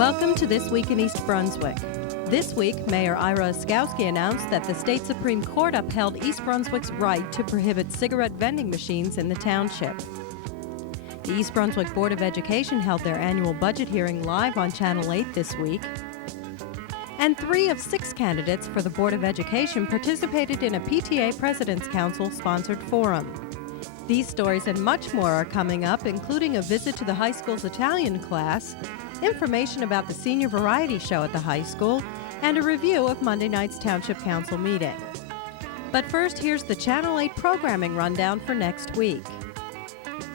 Welcome to This Week in East Brunswick. This week, Mayor Ira Oskowski announced that the state Supreme Court upheld East Brunswick's right to prohibit cigarette vending machines in the township. The East Brunswick Board of Education held their annual budget hearing live on Channel 8 this week. And 3 of 6 candidates for the Board of Education participated in a PTA President's Council-sponsored forum. These stories and much more are coming up, including a visit to the high school's Italian class, information about the senior variety show at the high school, and a review of Monday night's Township Council meeting. But first, here's the Channel 8 programming rundown for next week.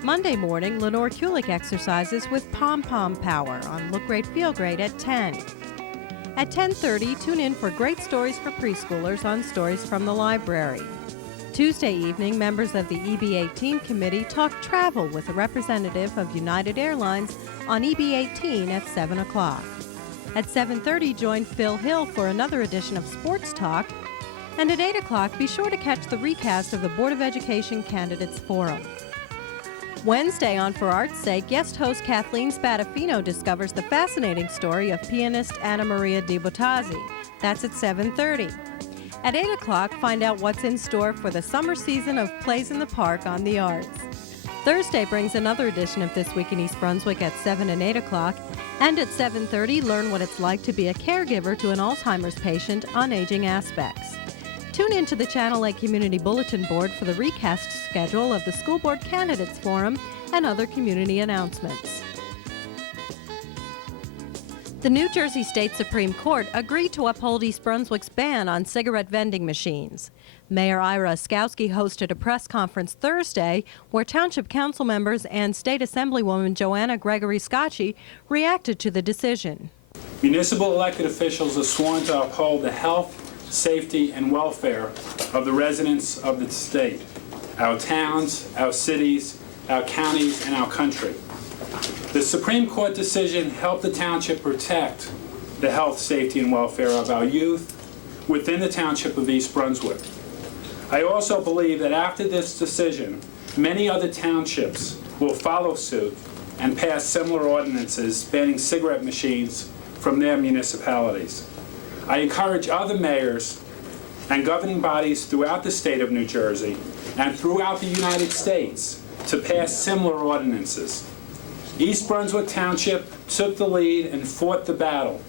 Monday morning, Lenore Kulik exercises with Pom Pom Power on Look Great, Feel Great at 10. At 10:30, tune in for great stories for preschoolers on Stories from the Library. Tuesday evening, members of the EB18 committee talk travel with a representative of United Airlines on EB18 at 7 o'clock. At 7:30, join Phil Hill for another edition of Sports Talk. And at 8 o'clock, be sure to catch the recast of the Board of Education Candidates Forum. Wednesday on For Art's Sake, guest host Kathleen Spadafino discovers the fascinating story of pianist Anna Maria Di Bottazzi. That's at 7:30. At 8 o'clock, find out what's in store for the summer season of Plays in the Park on the Arts. Thursday brings another edition of This Week in East Brunswick at 7 and 8 o'clock. And at 7:30, learn what it's like to be a caregiver to an Alzheimer's patient on aging aspects. Tune in to the Channel 8 Community Bulletin Board for the recast schedule of the School Board Candidates Forum and other community announcements. The New Jersey State Supreme Court agreed to uphold East Brunswick's ban on cigarette vending machines. Mayor Ira Oskowski hosted a press conference Thursday where Township Council members and State Assemblywoman Joanna Gregory Scotchy reacted to the decision. Municipal elected officials are sworn to uphold the health, safety, and welfare of the residents of the state, our towns, our cities, our counties, and our country. The Supreme Court decision helped the township protect the health, safety, and welfare of our youth within the township of East Brunswick. I also believe that after this decision, many other townships will follow suit and pass similar ordinances banning cigarette machines from their municipalities. I encourage other mayors and governing bodies throughout the state of New Jersey and throughout the United States to pass similar ordinances. East Brunswick Township took the lead and fought the battle.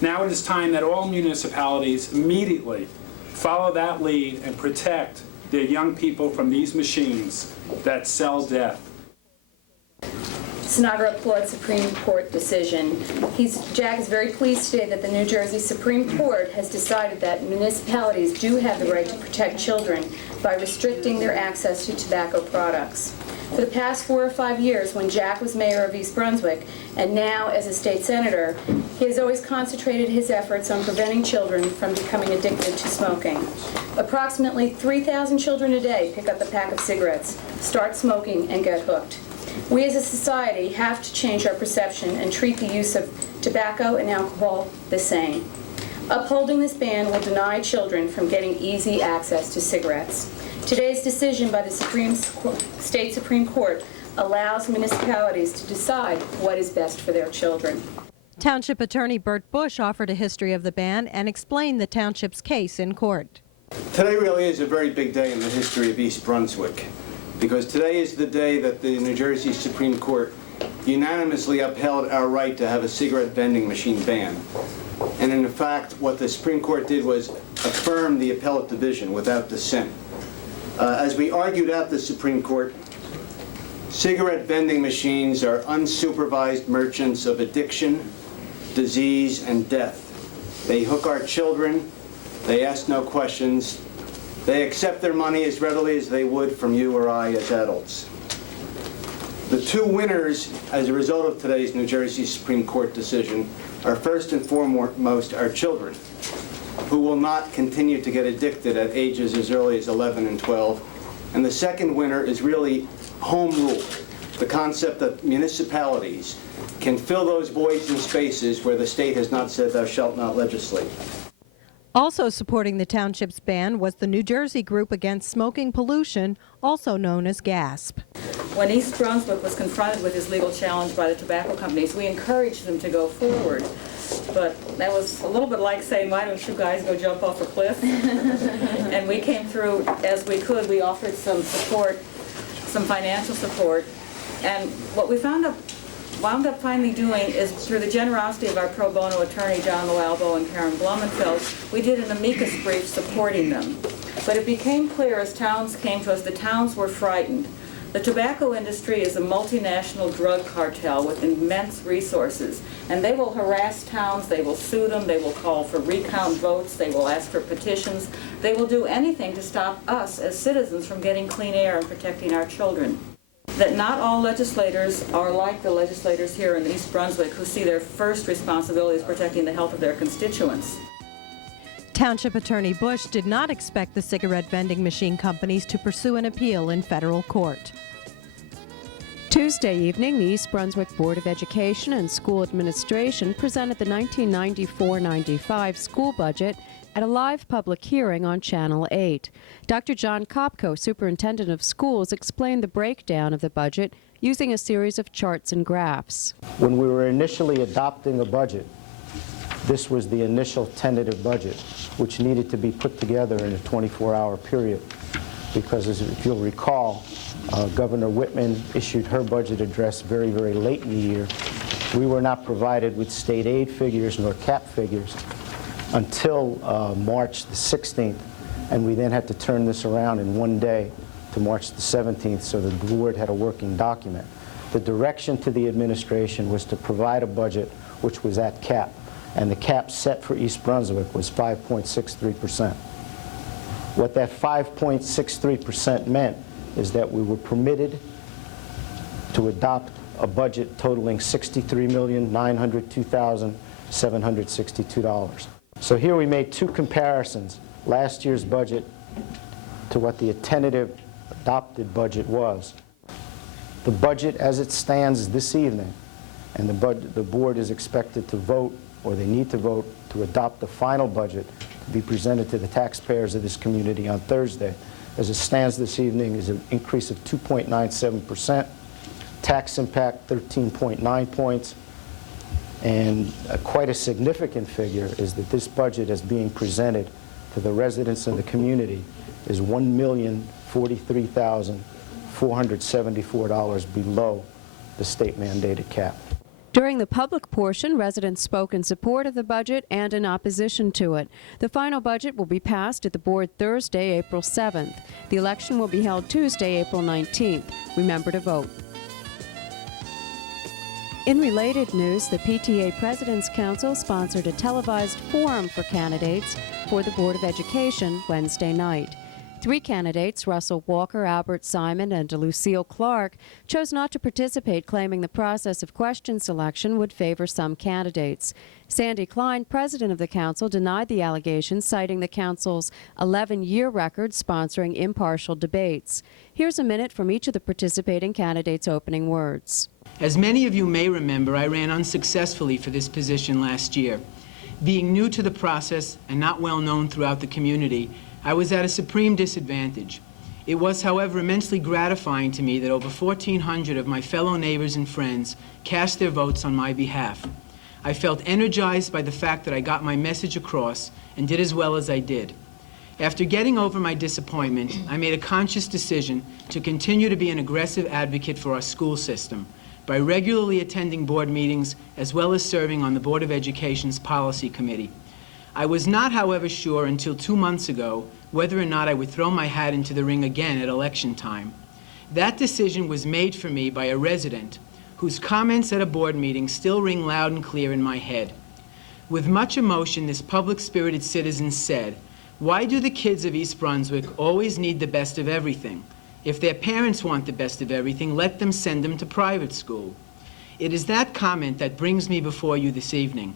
Now it is time that all municipalities immediately follow that lead and protect their young people from these machines that sell death. Sinagra applauds Supreme Court decision. Jack is very pleased today that the New Jersey Supreme Court has decided that municipalities do have the right to protect children by restricting their access to tobacco products. For the past 4 or 5 years, when Jack was mayor of East Brunswick, and now as a state senator, he has always concentrated his efforts on preventing children from becoming addicted to smoking. Approximately 3,000 children a day pick up a pack of cigarettes, start smoking, and get hooked. We as a society have to change our perception and treat the use of tobacco and alcohol the same. Upholding this ban will deny children from getting easy access to cigarettes. Today's decision by the State Supreme Court allows municipalities to decide what is best for their children. Township Attorney Bert Bush offered a history of the ban and explained the township's case in court. Today really is a very big day in the history of East Brunswick, because today is the day that the New Jersey Supreme Court unanimously upheld our right to have a cigarette vending machine ban. And in fact, what the Supreme Court did was affirm the appellate division without dissent. As we argued at the Supreme Court, cigarette vending machines are unsupervised merchants of addiction, disease, and death. They hook our children, they ask no questions, they accept their money as readily as they would from you or I as adults. The 2 winners as a result of today's New Jersey Supreme Court decision are first and foremost our children, who will not continue to get addicted at ages as early as 11 and 12. And the second winner is really home rule, the concept that municipalities can fill those voids and spaces where the state has not said thou shalt not legislate. Also supporting the township's ban was the New Jersey Group Against Smoking Pollution, also known as GASP. when East Brunswick was confronted with his legal challenge by the tobacco companies, we encouraged them to go forward. But that was a little bit like saying, why don't you guys go jump off a cliff? And we came through as we could. We offered some support, some financial support. And what we wound up finally doing is, through the generosity of our pro bono attorney, John Loalbo and Karen Blumenfeld, we did an amicus brief supporting them. But it became clear as towns came to us, the towns were frightened. The tobacco industry is a multinational drug cartel with immense resources, and they will harass towns, they will sue them, they will call for recount votes, they will ask for petitions, they will do anything to stop us as citizens from getting clean air and protecting our children. That not all legislators are like the legislators here in East Brunswick, who see their first responsibility as protecting the health of their constituents. Township Attorney Bush did not expect the cigarette vending machine companies to pursue an appeal in federal court. Tuesday evening, the East Brunswick Board of Education and School Administration presented the 1994-95 school budget at a live public hearing on Channel 8. Dr. John Kopko, Superintendent of Schools, explained the breakdown of the budget using a series of charts and graphs. When we were initially adopting a budget, this was the initial tentative budget, which needed to be put together in a 24-hour period. Because, if you'll recall, Governor Whitman issued her budget address very, very late in the year. We were not provided with state aid figures nor cap figures until March the 16th, and we then had to turn this around in one day to March the 17th, so the board had a working document. The direction to the administration was to provide a budget which was at cap, and the cap set for East Brunswick was 5.63%. What that 5.63% meant is that we were permitted to adopt a budget totaling $63,902,762. So here we made two comparisons, last year's budget to what the tentative adopted budget was. The budget as it stands this evening, and the board is expected to vote, or they need to vote, to adopt the final budget to be presented to the taxpayers of this community on Thursday. As it stands this evening is an increase of 2.97%, tax impact 13.9 points, and quite a significant figure is that this budget as being presented to the residents of the community is $1,043,474 below the state mandated cap. During the public portion, residents spoke in support of the budget and in opposition to it. The final budget will be passed at the board Thursday, April 7th. The election will be held Tuesday, April 19th. Remember to vote. In related news, the PTA President's Council sponsored a televised forum for candidates for the Board of Education Wednesday night. 3 candidates, Russell Walker, Albert Simon, and Lucille Clark, chose not to participate, claiming the process of question selection would favor some candidates. Sandy Klein, president of the council, denied the allegations, citing the council's 11-year record sponsoring impartial debates. Here's a minute from each of the participating candidates' opening words. As many of you may remember, I ran unsuccessfully for this position last year. Being new to the process and not well known throughout the community, I was at a supreme disadvantage. It was, however, immensely gratifying to me that over 1,400 of my fellow neighbors and friends cast their votes on my behalf. I felt energized by the fact that I got my message across and did as well as I did. After getting over my disappointment, I made a conscious decision to continue to be an aggressive advocate for our school system by regularly attending board meetings as well as serving on the Board of Education's Policy Committee. I was not, however, sure until 2 months ago whether or not I would throw my hat into the ring again at election time. That decision was made for me by a resident whose comments at a board meeting still ring loud and clear in my head. With much emotion, this public-spirited citizen said, "Why do the kids of East Brunswick always need the best of everything? If their parents want the best of everything, let them send them to private school." It is that comment that brings me before you this evening.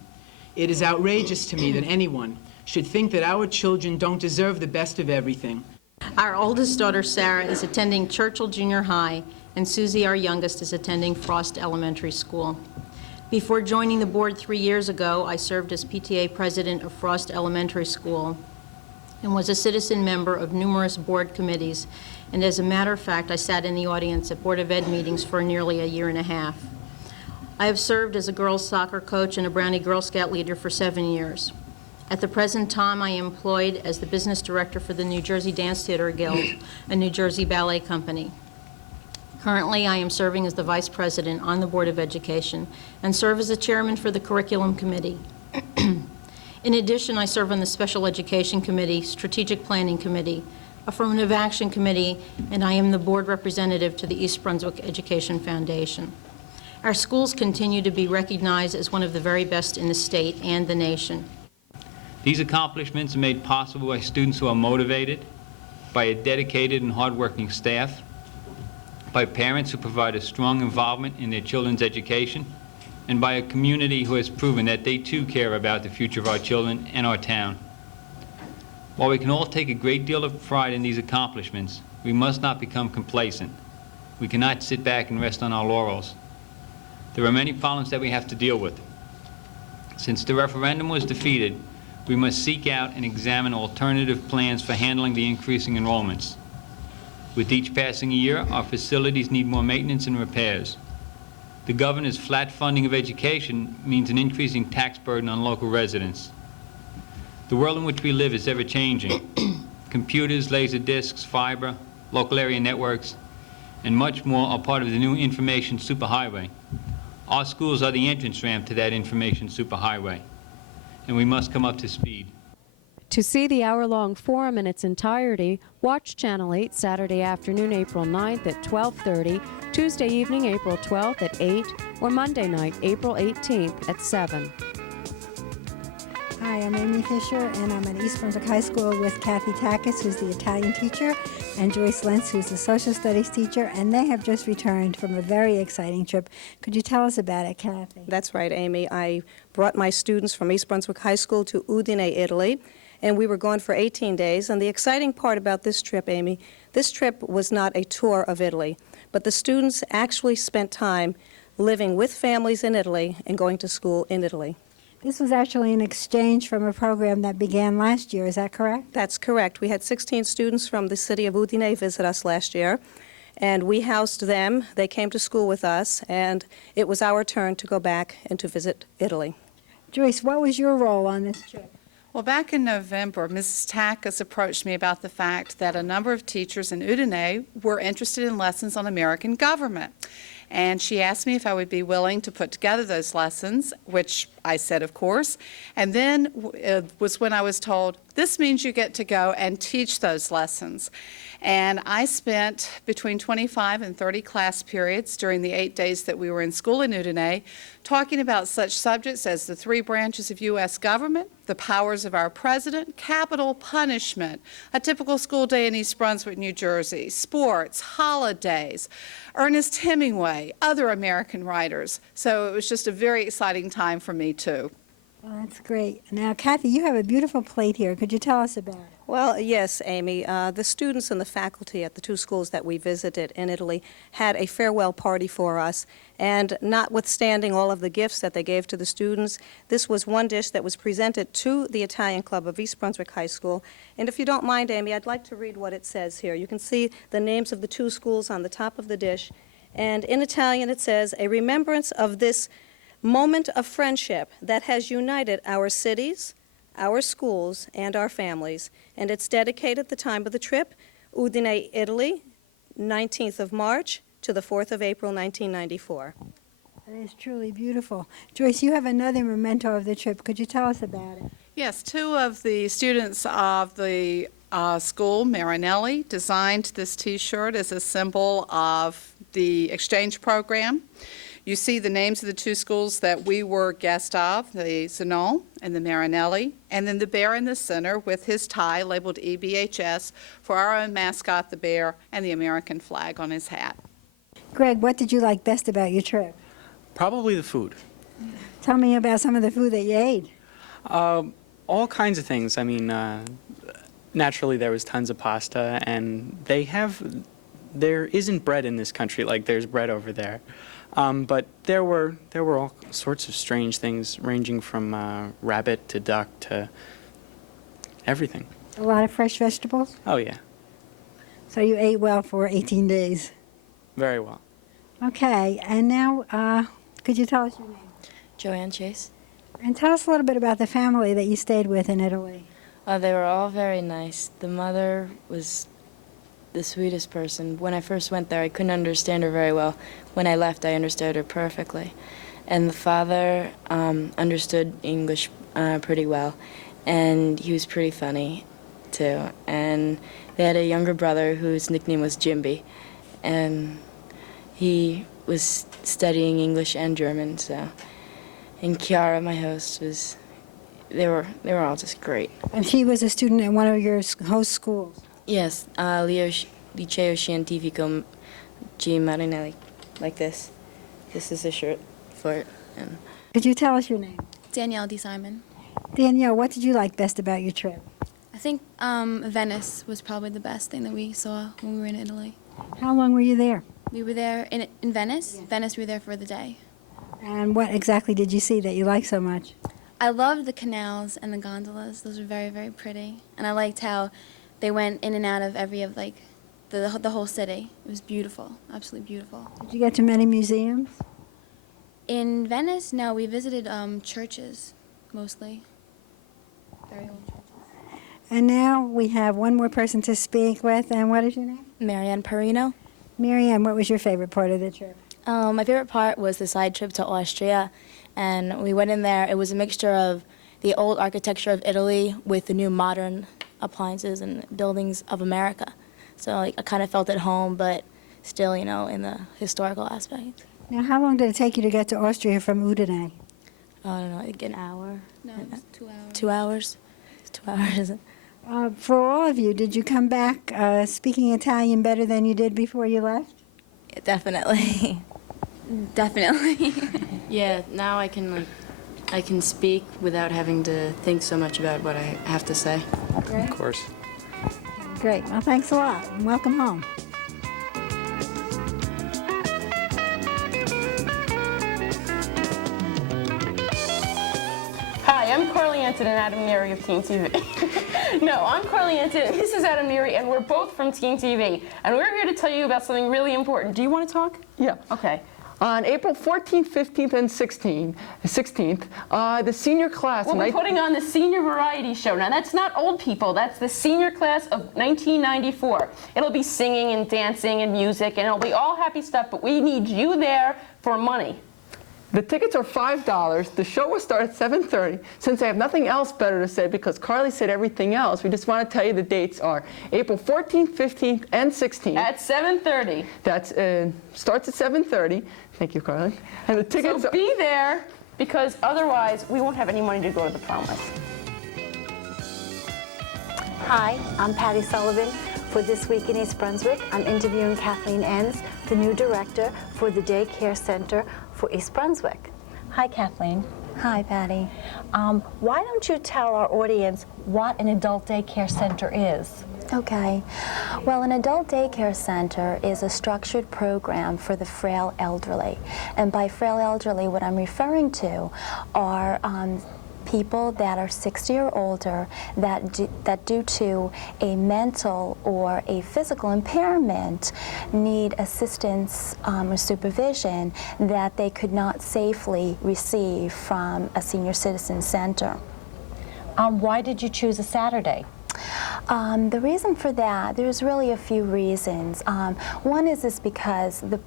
It is outrageous to me that anyone should think that our children don't deserve the best of everything. Our oldest daughter, Sarah, is attending Churchill Junior High, and Susie, our youngest, is attending Frost Elementary School. Before joining the board 3 years ago, I served as PTA president of Frost Elementary School. and was a citizen member of numerous board committees. And as a matter of fact, I sat in the audience at Board of Ed meetings for nearly a year and a half. I have served as a girls' soccer coach and a Brownie Girl Scout leader for 7 years. At the present time, I am employed as the business director for the New Jersey Dance Theater Guild, a New Jersey ballet company. Currently, I am serving as the vice president on the Board of Education and serve as the chairman for the curriculum committee. In addition, I serve on the Special Education Committee, Strategic Planning Committee, Affirmative Action Committee, and I am the board representative to the East Brunswick Education Foundation. Our schools continue to be recognized as one of the very best in the state and the nation. These accomplishments are made possible by students who are motivated, by a dedicated and hardworking staff, by parents who provide a strong involvement in their children's education, and by a community who has proven that they too care about the future of our children and our town. While we can all take a great deal of pride in these accomplishments, we must not become complacent. We cannot sit back and rest on our laurels. There are many problems that we have to deal with. Since the referendum was defeated, we must seek out and examine alternative plans for handling the increasing enrollments. With each passing year, our facilities need more maintenance and repairs. The governor's flat funding of education means an increasing tax burden on local residents. The world in which we live is ever-changing. Computers, laser discs, fiber, local area networks, and much more are part of the new information superhighway. Our schools are the entrance ramp to that information superhighway, and we must come up to speed. To see the hour-long forum in its entirety, watch Channel 8 Saturday afternoon, April 9th at 12:30, Tuesday evening, April 12th at 8, or Monday night, April 18th at 7. Hi, I'm Amy Fisher, and I'm at East Brunswick High School with Kathy Takis, who's the Italian teacher, and Joyce Lentz, who's the social studies teacher, and they have just returned from a very exciting trip. Could you tell us about it, Kathy? That's right, Amy. I brought my students from East Brunswick High School to Udine, Italy, and we were gone for 18 days. And the exciting part about this trip, Amy, this trip was not a tour of Italy, but the students actually spent time living with families in Italy and going to school in Italy. This was actually an exchange from a program that began last year, is that correct? That's correct. We had 16 students from the city of Udine visit us last year, and we housed them. They came to school with us, and it was our turn to go back and to visit Italy. Joyce, what was your role on this trip? Well, back in November, Mrs. Takis approached me about the fact that a number of teachers in Udine were interested in lessons on American government. And she asked me if I would be willing to put together those lessons, which I said, of course. And then was when I was told, this means you get to go and teach those lessons. And I spent between 25 and 30 class periods during the 8 days that we were in school in Udine, talking about such subjects as the 3 branches of U.S. government, the powers of our president, capital punishment, a typical school day in East Brunswick, New Jersey, sports, holidays, Ernest Hemingway, other American writers. So it was just a very exciting time for me, too. Well, that's great. Now, Kathy, you have a beautiful plate here. Could you tell us about it? Well, yes, Amy. The students and the faculty at the 2 schools that we visited in Italy had a farewell party for us, and notwithstanding all of the gifts that they gave to the students, this was one dish that was presented to the Italian Club of East Brunswick High School. And if you don't mind, Amy, I'd like to read what it says here. You can see the names of the 2 schools on the top of the dish, and in Italian it says, "A remembrance of this moment of friendship that has united our cities, our schools, and our families." And it's dedicated at the time of the trip, Udine, Italy, 19th of March to the 4th of April, 1994. That is truly beautiful. Joyce, you have another memento of the trip. Could you tell us about it? Yes, 2 of the students of the school, Marinelli, designed this T-shirt as a symbol of the exchange program. You see the names of the 2 schools that we were guests of, the Zenon and the Marinelli, and then the bear in the center with his tie labeled EBHS for our own mascot, the bear, and the American flag on his hat. Greg, what did you like best about your trip? Probably the food. Tell me about some of the food that you ate. All kinds of things. I mean, naturally there was tons of pasta, and there isn't bread in this country like there's bread over there. But there were all sorts of strange things, ranging from rabbit to duck to everything. A lot of fresh vegetables? Oh, yeah. So you ate well for 18 days. Very well. Okay, and now could you tell us your name? Joanne Chase. And tell us a little bit about the family that you stayed with in Italy. They were all very nice. The mother was the sweetest person. When I first went there, I couldn't understand her very well. When I left, I understood her perfectly. And the father understood English pretty well, and he was pretty funny, too. And they had a younger brother whose nickname was Jimby, and he was studying English and German, so. And Chiara, my host, they were all just great. And she was a student at one of your host schools? Yes, Liceo Scientifico G. Marinelli, like this. This is a shirt for it. And could you tell us your name? Danielle D. Simon. Danielle, what did you like best about your trip? I think Venice was probably the best thing that we saw when we were in Italy. How long were you there? We were there in Venice. Yeah. Venice, we were there for the day. And what exactly did you see that you liked so much? I loved the canals and the gondolas. Those were very, very pretty. And I liked how they went in and out of the whole city. It was beautiful, absolutely beautiful. Did you get to many museums? In Venice, no, we visited churches, mostly. Very old churches. And now we have one more person to speak with, and what is your name? Marianne Perino. Marianne, what was your favorite part of the trip? My favorite part was the side trip to Austria, and we went in there. It was a mixture of the old architecture of Italy with the new modern appliances and buildings of America. So I kind of felt at home, but still, in the historical aspect. Now, how long did it take you to get to Austria from Udine? I don't know, like an hour. No, it was 2 hours. 2 hours? It's 2 hours. For all of you, did you come back speaking Italian better than you did before you left? Yeah, definitely. Definitely. yeah, now I can speak without having to think so much about what I have to say. Great. Of course. Great. Well, thanks a lot, and welcome home. Hi, I'm Carly Anton and Adam Neary of Teen TV. No, I'm Carly Anton and this is Adam Neary, and we're both from Teen TV. And we're here to tell you about something really important. Do you want to talk? Yeah. Okay. On April 14th, 15th, and 16th, the senior class... We'll be putting on the Senior Variety Show. Now, that's not old people. That's the senior class of 1994. It'll be singing and dancing and music, and it'll be all happy stuff, but we need you there for money. The tickets are $5. The show will start at 7:30. Since I have nothing else better to say because Carly said everything else, we just want to tell you the dates are April 14th, 15th, and 16th. At 7:30. That's starts at 7:30. Thank you, Carly. And the tickets So be there, because otherwise we won't have any money to go to the prom with. Hi, I'm Patty Sullivan. For This Week in East Brunswick, I'm interviewing Kathleen Enns, the new director for the Day Care Center for East Brunswick. Hi, Kathleen. Hi, Patty. Why don't you tell our audience what an adult daycare center is? Okay. Well, an adult daycare center is a structured program for the frail elderly. And by frail elderly, what I'm referring to are people that are 60 or older that due to a mental or a physical impairment need assistance or supervision that they could not safely receive from a senior citizen center. Why did you choose a Saturday? The reason for that, there's really a few reasons. One is because the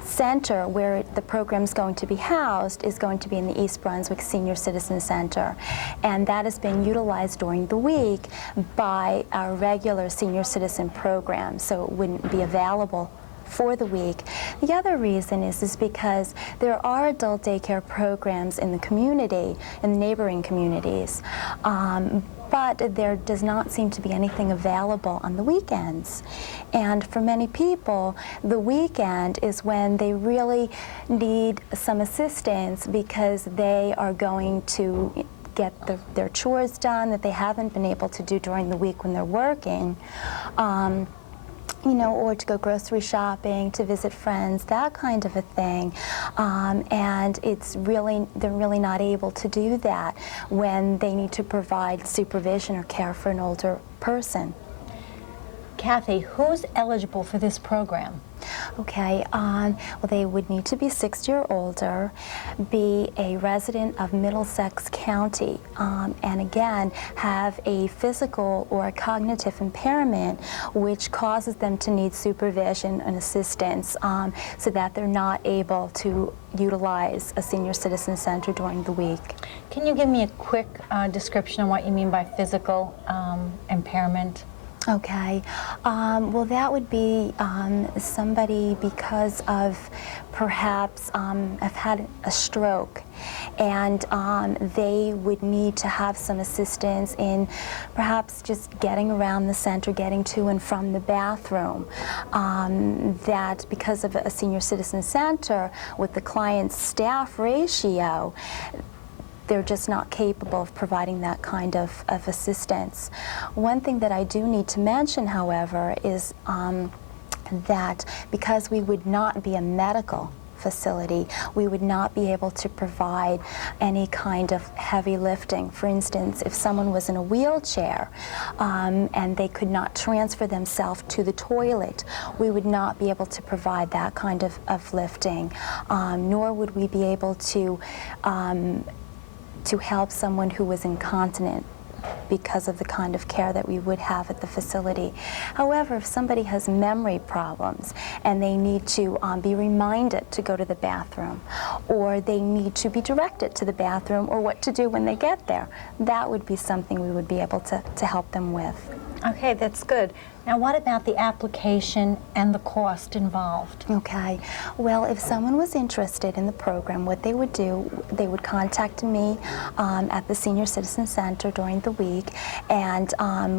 center where the program's going to be housed is going to be in the East Brunswick Senior Citizen Center, and that is being utilized during the week by our regular senior citizen program, so it wouldn't be available for the week. The other reason is because there are adult daycare programs in the community, in the neighboring communities, but there does not seem to be anything available on the weekends. And for many people, the weekend is when they really need some assistance because they are going to get their chores done that they haven't been able to do during the week when they're working. you know, or to go grocery shopping, to visit friends, that kind of a thing. And they're really not able to do that when they need to provide supervision or care for an older person. Kathy, who's eligible for this program? Okay, well, they would need to be 60 or older, be a resident of Middlesex County, and again, have a physical or a cognitive impairment which causes them to need supervision and assistance so that they're not able to utilize a senior citizen center during the week. Can you give me a quick description of what you mean by physical impairment? Okay, well, that would be somebody because of perhaps have had a stroke, and they would need to have some assistance in perhaps just getting around the center, getting to and from the bathroom. That because of a senior citizen center with the client-staff ratio, they're just not capable of providing that kind of assistance. One thing that I do need to mention, however, is that because we would not be a medical facility, we would not be able to provide any kind of heavy lifting. For instance, if someone was in a wheelchair and they could not transfer themselves to the toilet, we would not be able to provide that kind of lifting, nor would we be able to help someone who was incontinent because of the kind of care that we would have at the facility. However, if somebody has memory problems and they need to be reminded to go to the bathroom, or they need to be directed to the bathroom or what to do when they get there, that would be something we would be able to help them with. Okay, that's good. Now, what about the application and the cost involved? Okay. Well, if someone was interested in the program, what they would do, they would contact me at the Senior Citizen Center during the week, and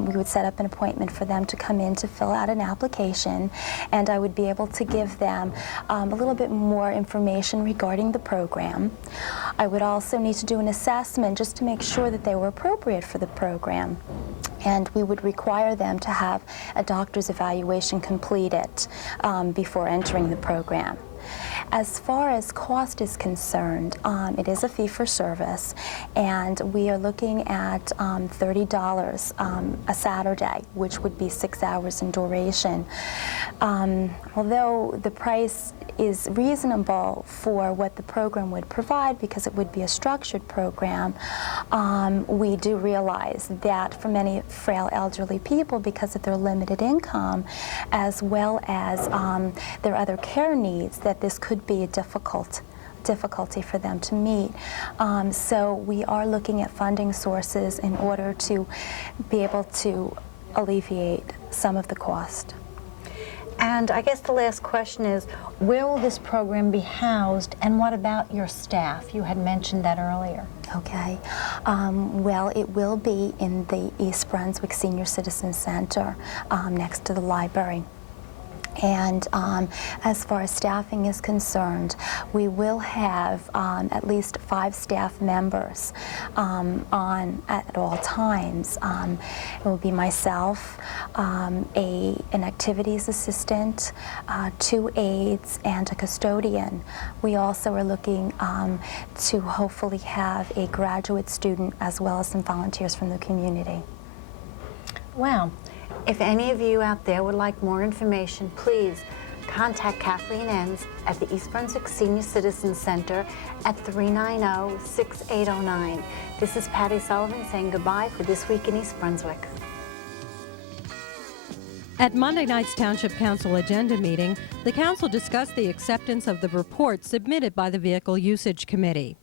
we would set up an appointment for them to come in to fill out an application, and I would be able to give them a little bit more information regarding the program. I would also need to do an assessment just to make sure that they were appropriate for the program, and we would require them to have a doctor's evaluation completed before entering the program. As far as cost is concerned, it is a fee-for-service, and we are looking at $30 a Saturday, which would be 6 hours in duration. Although the price is reasonable for what the program would provide because it would be a structured program, we do realize that for many frail elderly people, because of their limited income as well as their other care needs, that this could be a difficulty for them to meet. So we are looking at funding sources in order to be able to alleviate some of the cost. And I guess the last question is, where will this program be housed, and what about your staff? You had mentioned that earlier. Okay. Well, it will be in the East Brunswick Senior Citizen Center next to the library. And as far as staffing is concerned, we will have at least 5 staff members on at all times. It will be myself, an activities assistant, 2 aides, and a custodian. We also are looking to hopefully have a graduate student as well as some volunteers from the community. Wow. If any of you out there would like more information, please contact Kathleen Enns at the East Brunswick Senior Citizen Center at 390-6809. This is Patty Sullivan saying goodbye for This Week in East Brunswick. At Monday night's Township Council agenda meeting, the council discussed the acceptance of the report submitted by the Vehicle Usage Committee.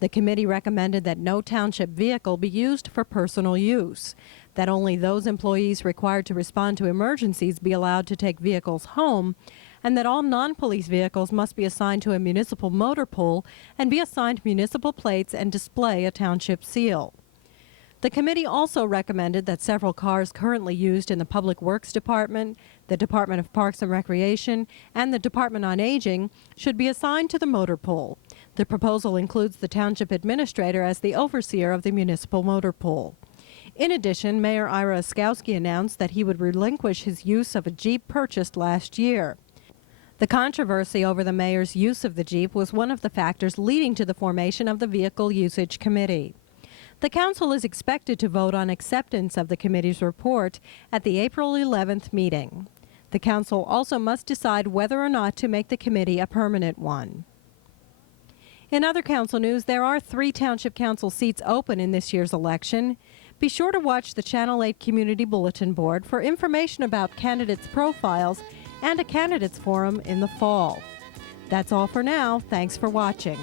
The committee recommended that no township vehicle be used for personal use, that only those employees required to respond to emergencies be allowed to take vehicles home, and that all non-police vehicles must be assigned to a municipal motor pool and be assigned municipal plates and display a township seal. The committee also recommended that several cars currently used in the Public Works Department, the Department of Parks and Recreation, and the Department on Aging should be assigned to the motor pool. The proposal includes the township administrator as the overseer of the municipal motor pool. In addition, Mayor Ira Oskowski announced that he would relinquish his use of a Jeep purchased last year. The controversy over the mayor's use of the Jeep was one of the factors leading to the formation of the Vehicle Usage Committee. The council is expected to vote on acceptance of the committee's report at the April 11th meeting. The council also must decide whether or not to make the committee a permanent one. In other council news, there are 3 township council seats open in this year's election. Be sure to watch the Channel 8 Community Bulletin Board for information about candidates' profiles and a candidates forum in the fall. That's all for now. Thanks for watching.